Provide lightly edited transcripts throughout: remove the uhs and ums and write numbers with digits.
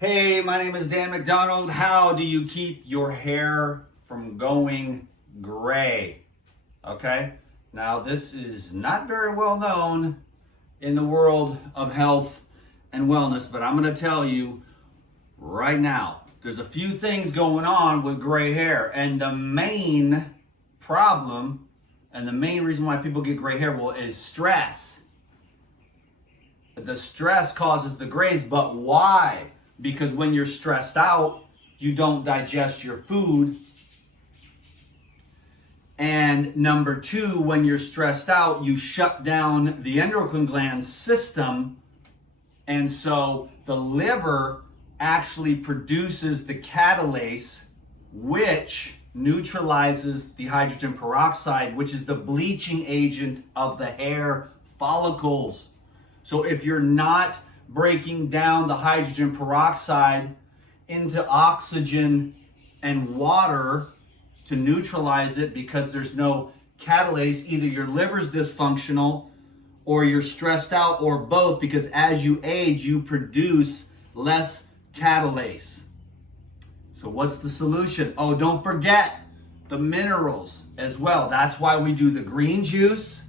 Hey, my name is Dan McDonald. How do you keep your hair from going gray? Okay, now this is not very well known in the world of health and wellness, but I'm going to tell you right now, there's a few things going on with gray hair, and the main problem and the main reason why people get gray hair, well, is stress. The stress causes the grays, but why? Because when you're stressed out, you don't digest your food. And number two, when you're stressed out, you shut down the endocrine gland system. And so the liver actually produces the catalase, which neutralizes the hydrogen peroxide, which is the bleaching agent of the hair follicles. So if you're not breaking down the hydrogen peroxide into oxygen and water to neutralize it, because there's no catalase, either your liver's dysfunctional or you're stressed out, or both, because as you age, you produce less catalase. So what's the solution? Oh, don't forget the minerals as well. That's why we do the green juice,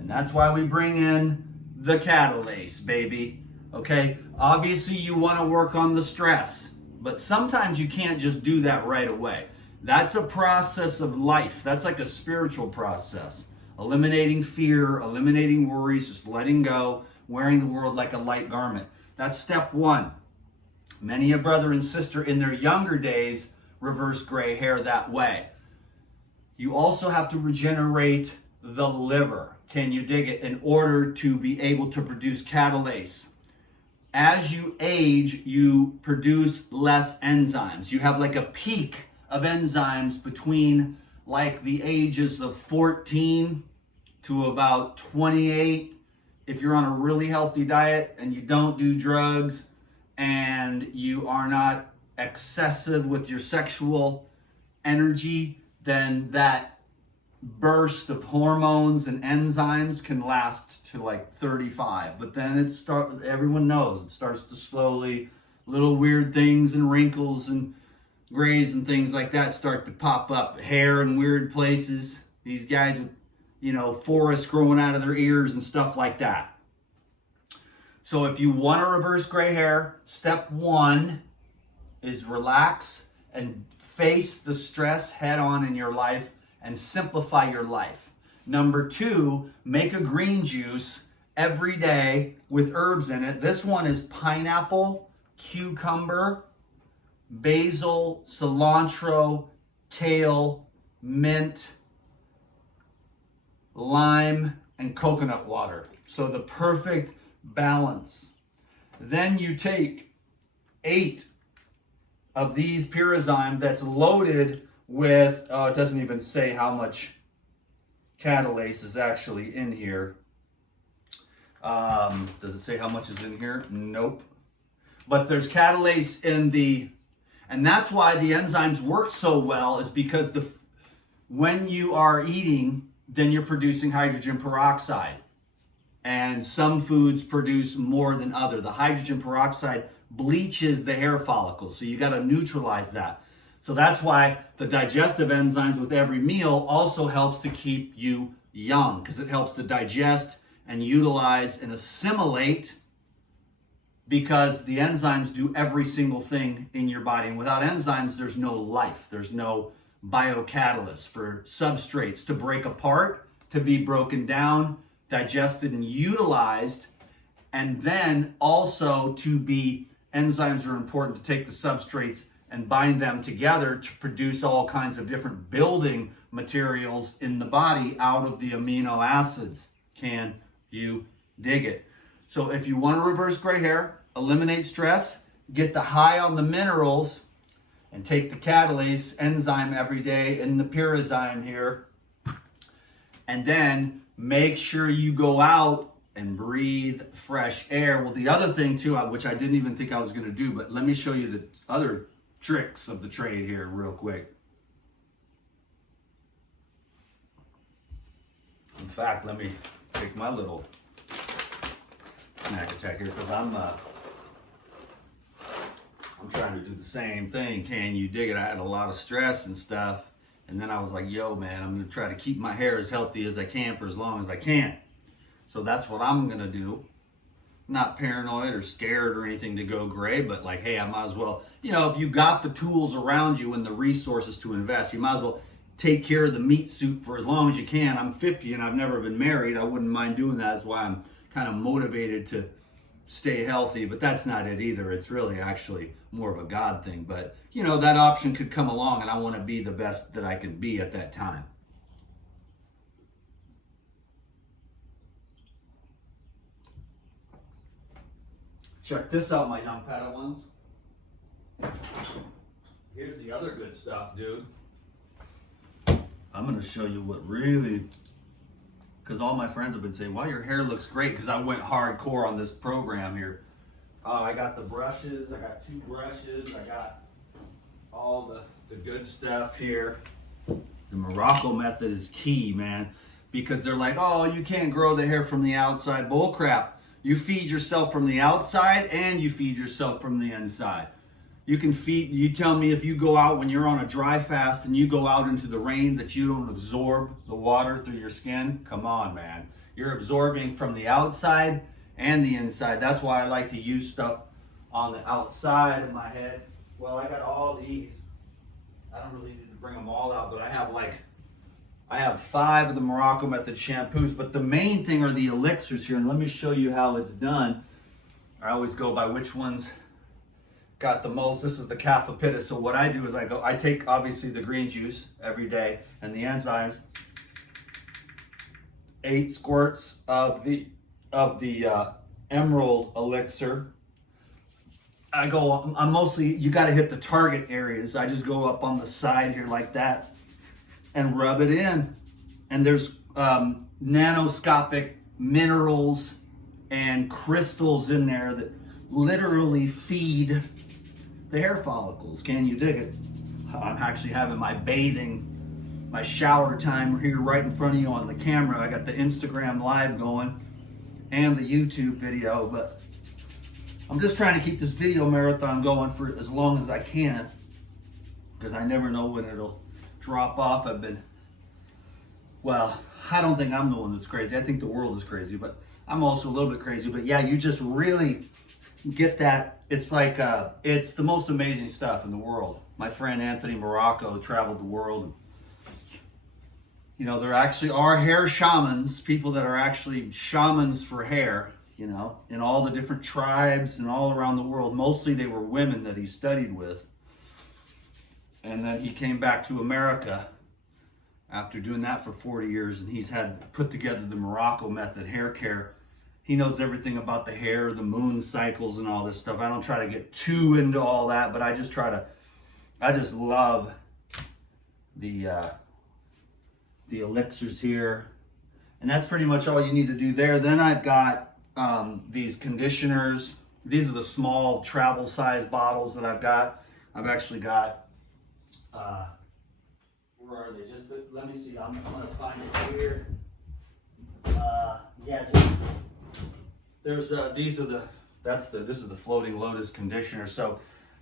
and that's why we bring in the catalase, baby. Okay, obviously you want to work on the stress, but sometimes you can't just do that right away. That's a process of life. That's like a spiritual process. Eliminating fear, eliminating worries, just letting go, wearing the world like a light garment. That's step one. Many a brother and sister in their younger days reverse gray hair that way. You also have to regenerate the liver. Can you dig it? In order to be able to produce catalase. As you age, you produce less enzymes. You have like a peak of enzymes between like the ages of 14 to about 28. If you're on a really healthy diet and you don't do drugs and you are not excessive with your sexual energy, then that burst of hormones and enzymes can last to like 35, but then everyone knows it starts to slowly, little weird things and wrinkles and grays and things like that start to pop up, hair in weird places, these guys with forests growing out of their ears and stuff like that. So if you want to reverse gray hair, step one is relax and face the stress head on in your life and simplify your life. Number two, make a green juice every day with herbs in it. This one is pineapple, cucumber, basil, cilantro, kale, mint, lime, and coconut water. So the perfect balance. Then you take 8 of these Pyrazyme that's loaded with, it doesn't even say how much catalase is actually in here. Does it say how much is in here? Nope. But there's catalase in and that's why the enzymes work so well, is because when you are eating, then you're producing hydrogen peroxide. And some foods produce more than other. The hydrogen peroxide bleaches the hair follicles, so you got to neutralize that. So that's why the digestive enzymes with every meal also helps to keep you young, because it helps to digest and utilize and assimilate, because the enzymes do every single thing in your body. And without enzymes, there's no life. There's no biocatalyst for substrates to break apart, to be broken down, digested and utilized, and then also enzymes are important to take the substrates and bind them together to produce all kinds of different building materials in the body out of the amino acids. Can you dig it? So if you want to reverse gray hair, eliminate stress, get the high on the minerals, and take the catalase enzyme every day in the Pyrazyme here, and then make sure you go out and breathe fresh air. Well, the other thing too, which I didn't even think I was going to do, but let me show you the other tricks of the trade here real quick. In fact, let me take my little snack attack here, because I'm trying to do the same thing. Can you dig it? I had a lot of stress and stuff. And then I was like, yo, man, I'm going to try to keep my hair as healthy as I can for as long as I can. So that's what I'm going to do. Not paranoid or scared or anything to go gray, but like, hey, I might as well, you know, if you got the tools around you and the resources to invest, you might as well take care of the meat suit for as long as you can. I'm 50 and I've never been married. I wouldn't mind doing that. That's why I'm kind of motivated to stay healthy, but that's not it either. It's really actually more of a God thing. But, you know, that option could come along and I want to be the best that I can be at that time. Check this out, my young Padawans. Here's the other good stuff, dude. I'm going to show you what really, because all my friends have been saying, wow, your hair looks great, because I went hardcore on this program here. I got the brushes, I got 2 brushes, I got all the good stuff here. The Morocco method is key, man, because they're like, oh, you can't grow the hair from the outside. Bull crap. You feed yourself from the outside and you feed yourself from the inside. You can feed, you tell me if you go out when you're on a dry fast and you go out into the rain that you don't absorb the water through your skin? Come on, man. You're absorbing from the outside and the inside. That's why I like to use stuff on the outside of my head. Well, I got all these. I don't really need to bring them all out, but I have 5 of the Morocco method shampoos, but the main thing are the elixirs here, and let me show you how it's done. I always go by which ones got the most. This is the Cafepitta. So what I do is I take obviously the green juice every day and the enzymes, 8 squirts of the emerald elixir. I'm mostly, you got to hit the target areas. I just go up on the side here like that and rub it in. And there's nanoscopic minerals and crystals in there that literally feed the hair follicles. Can you dig it? I'm actually having my shower time here right in front of you on the camera. I got the Instagram live going and the YouTube video, but I'm just trying to keep this video marathon going for as long as I can, because I never know when it'll drop off. I don't think I'm the one that's crazy. I think the world is crazy, but I'm also a little bit crazy. But yeah, you just really get that. It's like, it's the most amazing stuff in the world. My friend Anthony Morocco traveled the world. You know, there actually are hair shamans, people that are actually shamans for hair, you know, in all the different tribes and all around the world. Mostly they were women that he studied with. And then he came back to America after doing that for 40 years, and he's had put together the Morocco method hair care. He knows everything about the hair, the moon cycles and all this stuff. I don't try to get too into all that, but I just love the elixirs here. And that's pretty much all you need to do there. Then I've got these conditioners. These are the small travel size bottles that I've got. I've actually got, where are they? Let me see. I'm gonna find it here. This is the floating lotus conditioner. So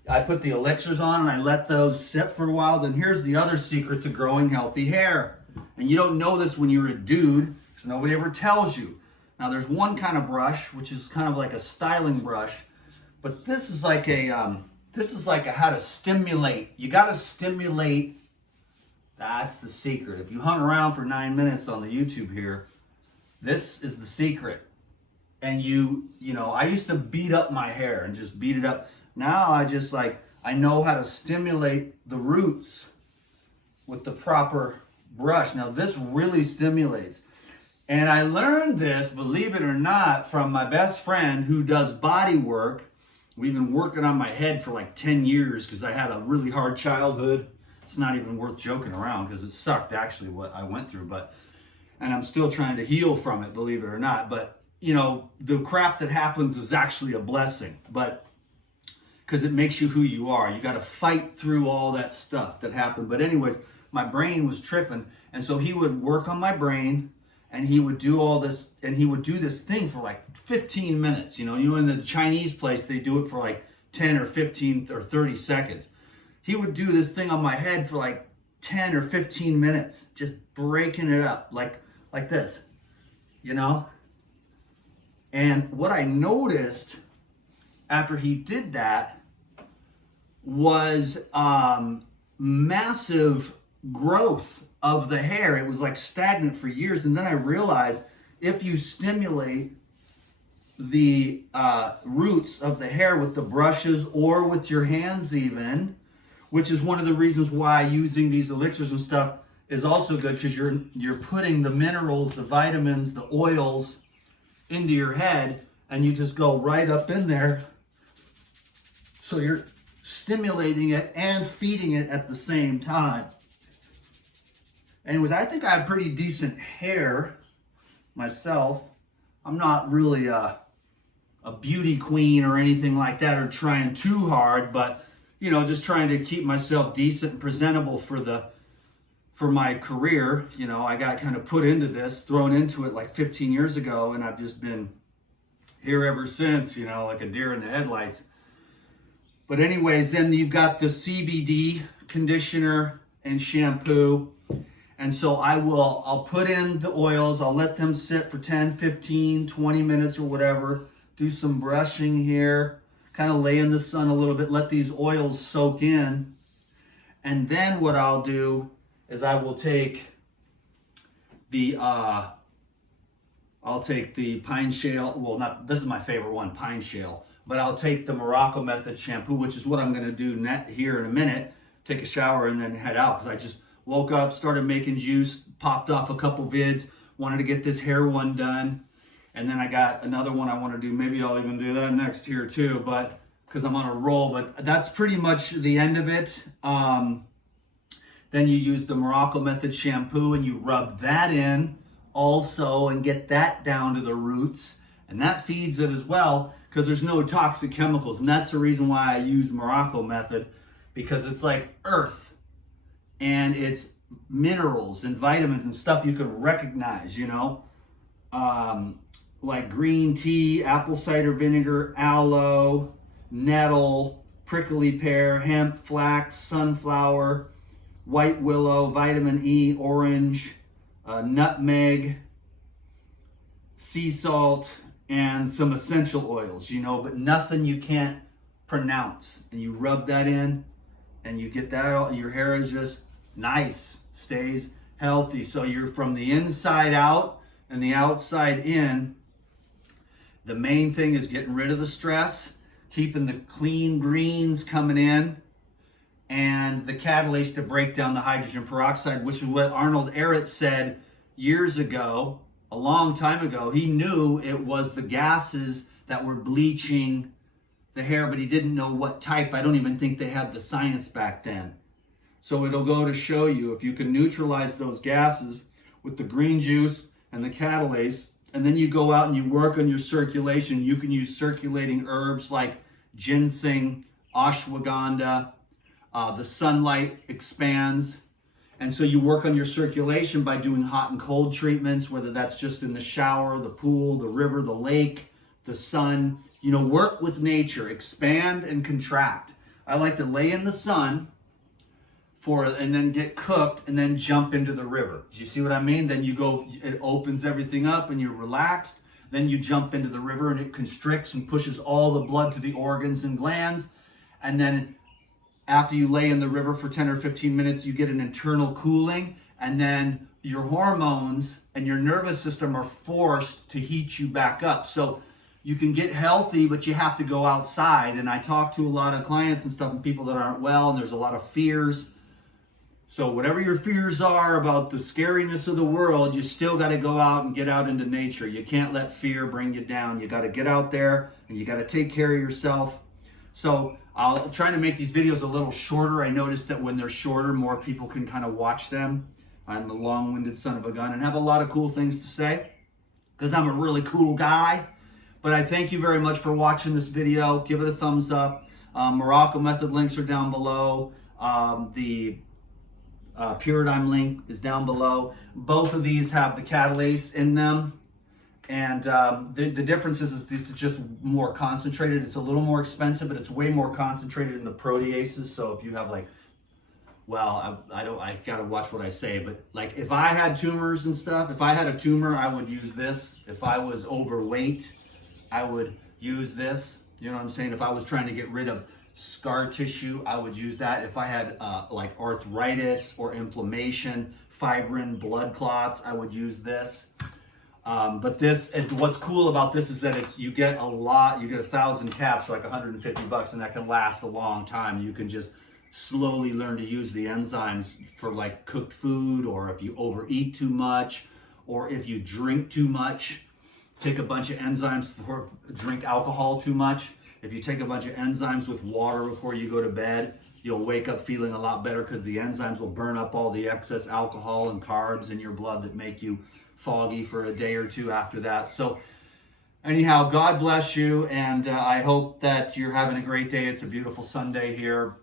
I put the elixirs on and I let those sit for a while. Then here's the other secret to growing healthy hair. And you don't know this when you're a dude, because nobody ever tells you. Now there's one kind of brush, which is kind of like a styling brush, but this is like a how to stimulate. You got to stimulate. That's the secret. If you hung around for 9 minutes on the YouTube here, this is the secret. And you know, I used to beat up my hair and just beat it up. Now I know how to stimulate the roots with the proper brush. Now this really stimulates. And I learned this, believe it or not, from my best friend who does body work. We've been working on my head for like 10 years because I had a really hard childhood. It's not even worth joking around because it sucked actually what I went through, and I'm still trying to heal from it, believe it or not. But you know, the crap that happens is actually a blessing, but because it makes you who you are. You got to fight through all that stuff that happened. But anyways, my brain was tripping, and so he would work on my brain. And he would do all this, and he would do this thing for like 15 minutes. You know, in the Chinese place, they do it for like 10 or 15 or 30 seconds. He would do this thing on my head for like 10 or 15 minutes, just breaking it up like this, you know? And what I noticed after he did that was massive growth of the hair. It was like stagnant for years. And then I realized if you stimulate the roots of the hair with the brushes or with your hands even, which is one of the reasons why using these elixirs and stuff is also good, because you're putting the minerals, the vitamins, the oils into your head, and you just go right up in there. So you're stimulating it and feeding it at the same time. Anyways, I think I have pretty decent hair myself. I'm not really a beauty queen or anything like that, or trying too hard, but you know, just trying to keep myself decent and presentable for my career. You know, I got kind of put into this, thrown into it like 15 years ago, and I've just been here ever since, you know, like a deer in the headlights. But anyways, then you've got the CBD conditioner and shampoo. And so I'll put in the oils, I'll let them sit for 10, 15, 20 minutes or whatever, do some brushing here, kind of lay in the sun a little bit, let these oils soak in. And then what I'll do is I will take the pine shale, well, not, this is my favorite one, pine shale, but I'll take the Morocco Method shampoo, which is what I'm gonna do here in a minute, take a shower and then head out, because I just woke up, started making juice, popped off a couple vids, wanted to get this hair one done. And then I got another one I want to do. Maybe I'll even do that next here too, but because I'm on a roll. But that's pretty much the end of it. Then you use the Morocco Method shampoo and you rub that in also and get that down to the roots. And that feeds it as well, because there's no toxic chemicals. And that's the reason why I use Morocco Method, because it's like earth and it's minerals and vitamins and stuff you can recognize, you know. Like green tea, apple cider vinegar, aloe, nettle, prickly pear, hemp, flax, sunflower, white willow, vitamin E, orange, nutmeg, sea salt, and some essential oils, you know, but nothing you can't pronounce. And you rub that in and you get that all, your hair is just nice, stays healthy. So you're from the inside out and the outside in. The main thing is getting rid of the stress, keeping the clean greens coming in, and the catalase to break down the hydrogen peroxide, which is what Arnold Ehret said years ago, a long time ago. He knew it was the gases that were bleaching the hair, but he didn't know what type. I don't even think they had the science back then. So it'll go to show you, if you can neutralize those gases with the green juice and the catalase, and then you go out and you work on your circulation. You can use circulating herbs like ginseng, ashwagandha. The sunlight expands. And so you work on your circulation by doing hot and cold treatments, whether that's just in the shower, the pool, the river, the lake, the sun. You know, work with nature, expand and contract. I like to lay in the sun and then get cooked and then jump into the river. Do you see what I mean? Then you go, it opens everything up and you're relaxed. Then you jump into the river and it constricts and pushes all the blood to the organs and glands. And then after you lay in the river for 10 or 15 minutes, you get an internal cooling, and then your hormones and your nervous system are forced to heat you back up. So you can get healthy, but you have to go outside. And I talk to a lot of clients and stuff and people that aren't well, and there's a lot of fears. So whatever your fears are about the scariness of the world, you still got to go out and get out into nature. You can't let fear bring you down. You got to get out there and you got to take care of yourself. So I'll try to make these videos a little shorter. I noticed that when they're shorter, more people can kind of watch them. I'm a long-winded son of a gun and have a lot of cool things to say because I'm a really cool guy. But I thank you very much for watching this video. Give it a thumbs up. Morocco Method links are down below. The Paradigm link is down below. Both of these have the catalase in them. And the difference is this is just more concentrated. It's a little more expensive, but it's way more concentrated in the proteases. So if you have like, well, I gotta watch what I say, but like if I had tumors and stuff, if I had a tumor, I would use this. If I was overweight, I would use this. You know what I'm saying? If I was trying to get rid of scar tissue, I would use that. If I had like arthritis or inflammation, fibrin, blood clots, I would use this. But this, what's cool about this is that you get a lot, you get 1,000 caps for like $150, and that can last a long time. You can just slowly learn to use the enzymes for like cooked food, or if you overeat too much, or if you drink too much. Take a bunch of enzymes before drink alcohol too much. If you take a bunch of enzymes with water before you go to bed, you'll wake up feeling a lot better because the enzymes will burn up all the excess alcohol and carbs in your blood that make you foggy for a day or two after that. So anyhow, God bless you, and I hope that you're having a great day. It's a beautiful Sunday here,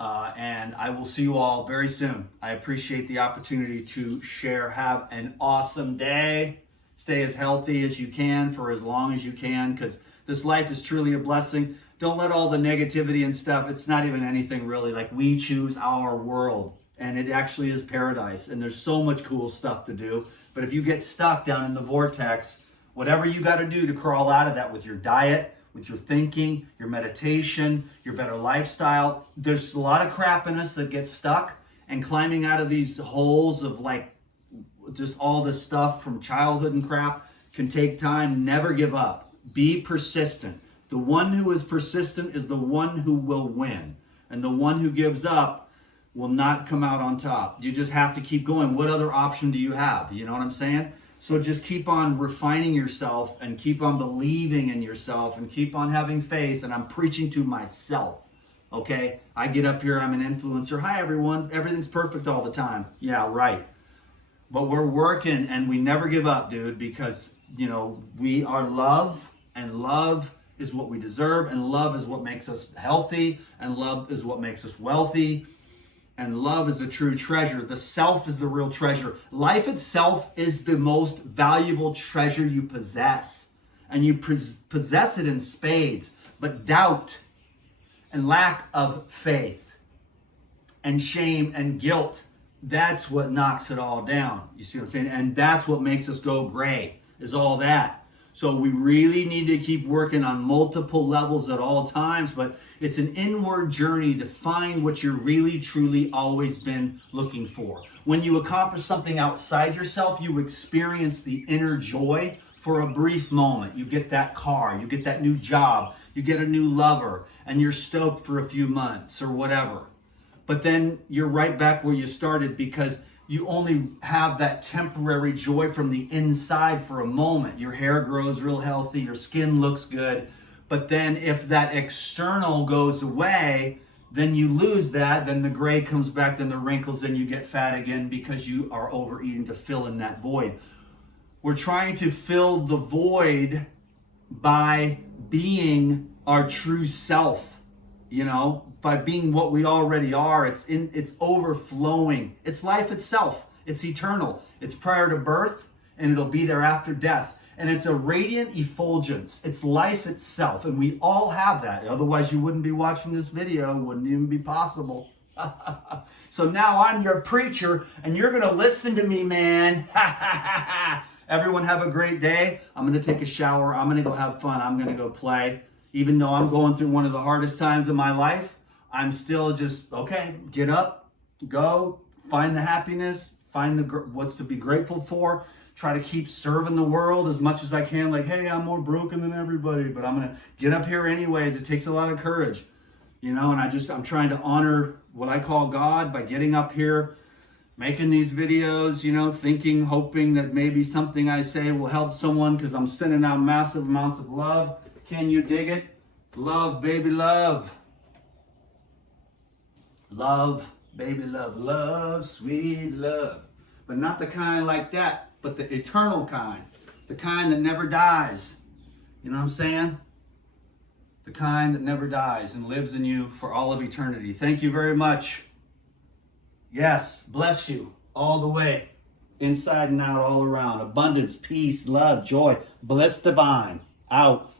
and I will see you all very soon. I appreciate the opportunity to share. Have an awesome day. Stay as healthy as you can for as long as you can, because this life is truly a blessing. Don't let all the negativity and stuff, it's not even anything really. Like, we choose our world, and it actually is paradise, and there's so much cool stuff to do. But if you get stuck down in the vortex, whatever you got to do to crawl out of that with your diet, with your thinking, your meditation, your better lifestyle, there's a lot of crap in us that gets stuck, and climbing out of these holes of like just all this stuff from childhood and crap can take time. Never give up. Be persistent. The one who is persistent is the one who will win. And the one who gives up will not come out on top. You just have to keep going. What other option do you have? You know what I'm saying? So just keep on refining yourself, and keep on believing in yourself, and keep on having faith. And I'm preaching to myself. Okay? I get up here, I'm an influencer. Hi everyone. Everything's perfect all the time. Yeah, right. But we're working, and we never give up, dude, because, you know, we are love, and love is what we deserve, and love is what makes us healthy, and love is what makes us wealthy, and love is the true treasure. The self is the real treasure. Life itself is the most valuable treasure you possess, and you possess it in spades. But doubt and lack of faith and shame and guilt, that's what knocks it all down. You see what I'm saying? And that's what makes us go gray, is all that. So we really need to keep working on multiple levels at all times, but it's an inward journey to find what you're really, truly always been looking for. When you accomplish something outside yourself, you experience the inner joy for a brief moment. You get that car, you get that new job, you get a new lover, and you're stoked for a few months or whatever. But then you're right back where you started, because you only have that temporary joy from the inside for a moment. Your hair grows real healthy, your skin looks good. But then if that external goes away, then you lose that, then the gray comes back, then the wrinkles, then you get fat again because you are overeating to fill in that void. We're trying to fill the void by being our true self, you know, by being what we already are. It's overflowing. It's life itself. It's eternal. It's prior to birth, and it'll be there after death. And it's a radiant effulgence. It's life itself, and we all have that. Otherwise, you wouldn't be watching this video. It wouldn't even be possible. So now I'm your preacher, and you're going to listen to me, man. Everyone have a great day. I'm going to take a shower. I'm going to go have fun. I'm going to go play. Even though I'm going through one of the hardest times of my life, I'm still just, okay, get up, go, find the happiness, find what's to be grateful for, try to keep serving the world as much as I can. Like, hey, I'm more broken than everybody, but I'm going to get up here anyways. It takes a lot of courage, you know, and I'm trying to honor what I call God by getting up here, making these videos, you know, thinking, hoping that maybe something I say will help someone, because I'm sending out massive amounts of love. Can you dig it? Love, baby, love. Love, baby, love. Love, sweet love. But not the kind like that, but the eternal kind. The kind that never dies. You know what I'm saying? The kind that never dies and lives in you for all of eternity. Thank you very much. Yes, bless you all the way. inside and out, all around. Abundance, peace, love, joy, bliss divine. Out.